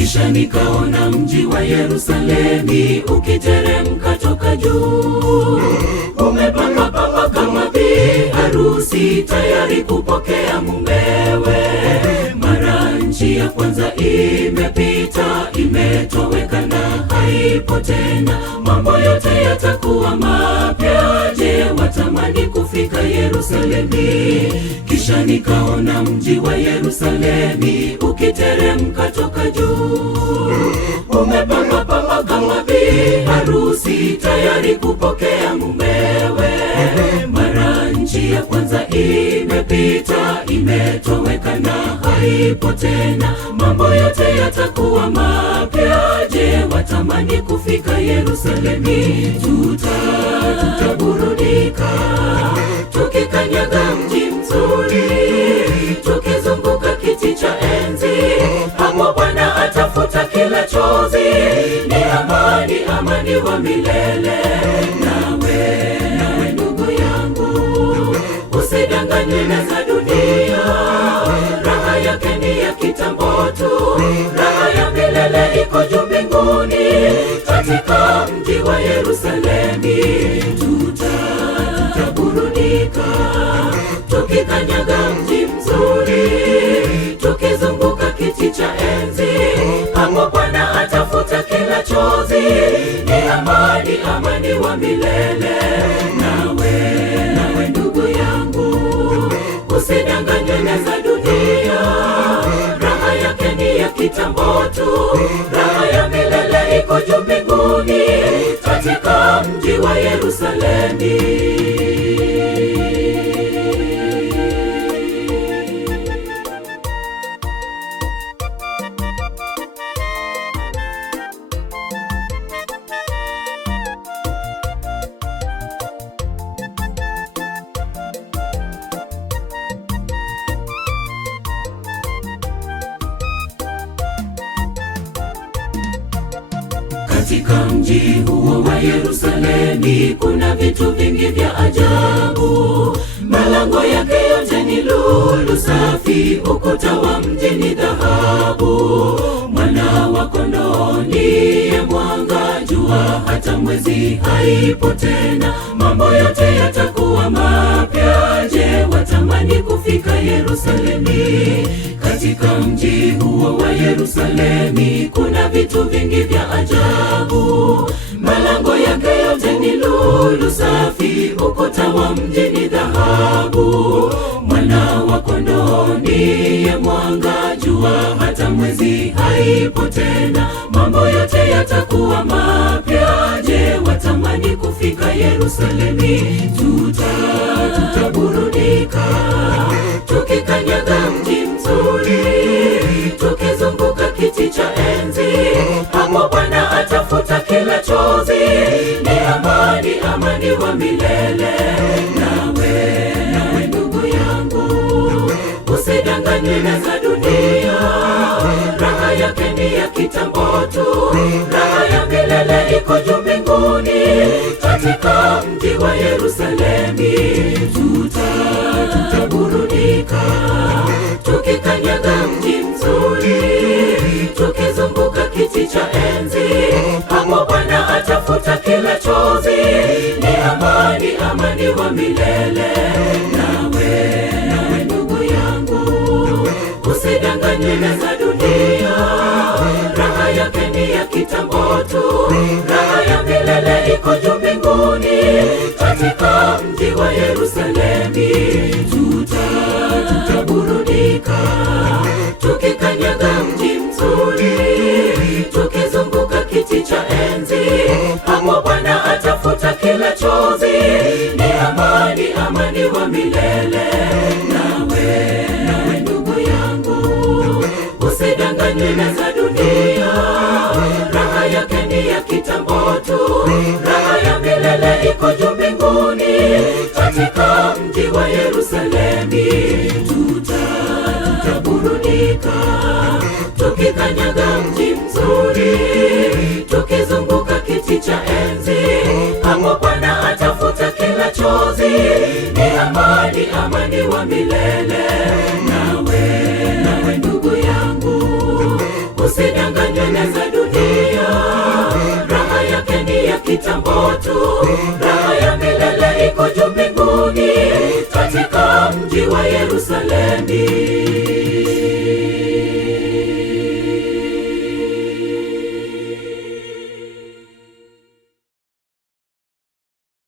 Kisha nikaona mji wa Yerusalemi ukiteremka toka juu, umepambwa kama bi harusi tayari kupokea mumewe. Mara nchi ya kwanza imepita, imetoweka na haipo tena, mambo yote yatakuwa mapya. Je, watamani kufika Yerusalemi? Kisha nikaona mji wa Yerusalemi ukiteremka toka juu, umepambwa kama bi harusi tayari kupokea mumewe. Mara nchi ya kwanza imepita, imetoweka na haipo tena, mambo yote yatakuwa mapya. Je, watamani kufika Yerusalemi? Tutaburudika tukikanyaga mji mzuri, tukizunguka kiti cha enzi. Hapo Bwana atafuta kila chozi, ni amani, amani wa milele. Nawe ndugu yangu, usidanganywe na za dunia, raha yake ni ya kitambo tu, raha ya milele iko juu mbinguni, katika mji wa Yerusalemi. Tutaburudika tukikanyaga mji mzuri, tukizunguka kiti cha enzi. Hapo Bwana atafuta kila chozi, ni amani, amani wa milele. Nawe ndugu yangu, usidanganywe na za dunia, raha yake ni ya kitambo tu, raha ya milele iko juu mbinguni, katika mji wa Yerusalemi. Katika mji huo wa Yerusalemi kuna vitu vingi vya ajabu. Malango yake yote ni lulu safi, ukuta wa mji ni dhahabu. Mwana wa Kondoo ndiye mwanga, jua hata mwezi haipo tena, mambo yote yatakuwa mapya. Je, watamani kufika Yerusalemi? Katika mji huo wa Yerusalemi kuna vitu vingi vya ajabu. Malango yake yote ni lulu safi, ukuta wa mji ni dhahabu. Mwana wa Kondoo ndiye mwanga, jua hata mwezi haipo tena, mambo yote yatakuwa mapya. Je, watamani kufika Yerusalemi? Tutaburudika tukikanyaga mji mzuri, tukizunguka kiti cha enzi. Hapo Bwana atafuta kila chozi, ni amani, amani wa milele. Nawe ndugu yangu, usidanganywe na za dunia, raha yake ni ya kitambo tu, raha ya milele iko juu mbinguni, katika mji wa Yerusalemi. Tutaburudika tukikanyaga mji mzuri, tukizunguka kiti cha enzi. Hapo Bwana atafuta kila chozi, ni amani, amani wa milele. Nawe ndugu yangu, usidanganywe na za dunia, raha yake ni ya kitambo tu, raha ya milele iko juu mbinguni, katika mji wa Yerusalemi. Tutaburudika tukikanyaga mji mzuri, tukizunguka kiti cha enzi. Hapo Bwana atafuta kila chozi, ni amani, amani wa milele. Nawe ndugu yangu, usidanganywe na za dunia, raha yake ni ya kitambo tu, raha ya milele iko juu mbinguni, katika mji wa Yerusalemi. Tutaburudika tukikanyaga mji mzuri, tukizunguka kiti cha enzi. Hapo Bwana atafuta kila chozi, ni amani, amani wa milele. Nawe ndugu yangu, usidanganywe raha ya milele iko juu mbinguni katika mji wa Yerusalemu.